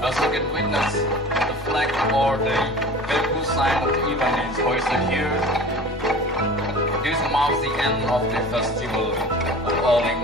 As you can witness, the flag or the bamboo sign of the event is hoisted here. This marks the end of the festival of Aoleang.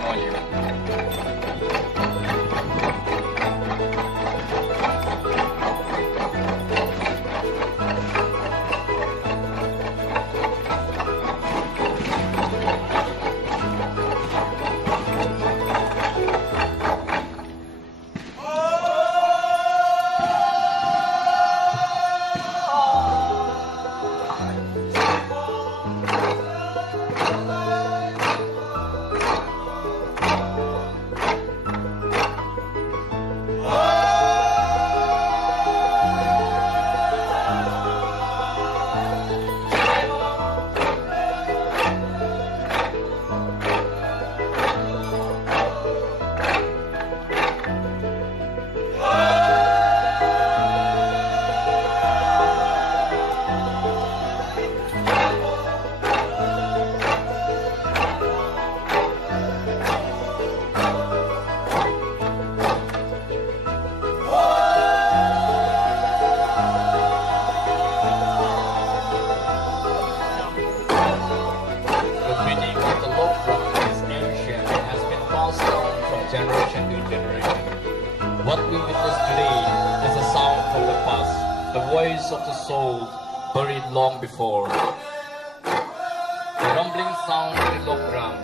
Generation to generation. What we witness today is a sound from the past, the voice of the soul buried long before. The rumbling sound of the log-drum,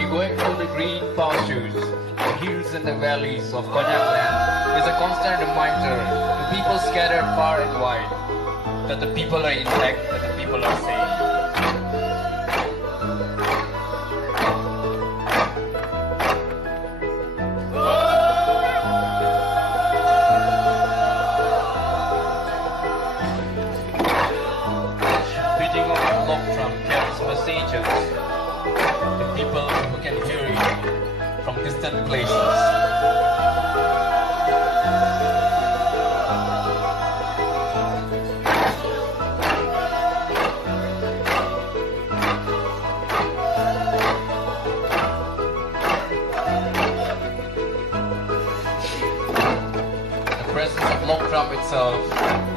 echoing through the green pastures, the hills and the valleys of Land, is a constant reminder to people scattered far and wide that the people are intact, that the people are safe. The people who can hear it from distant places. The presence of log drum itself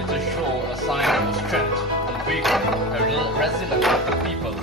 is a show, a sign of strength and vigor, a real resilience of the people.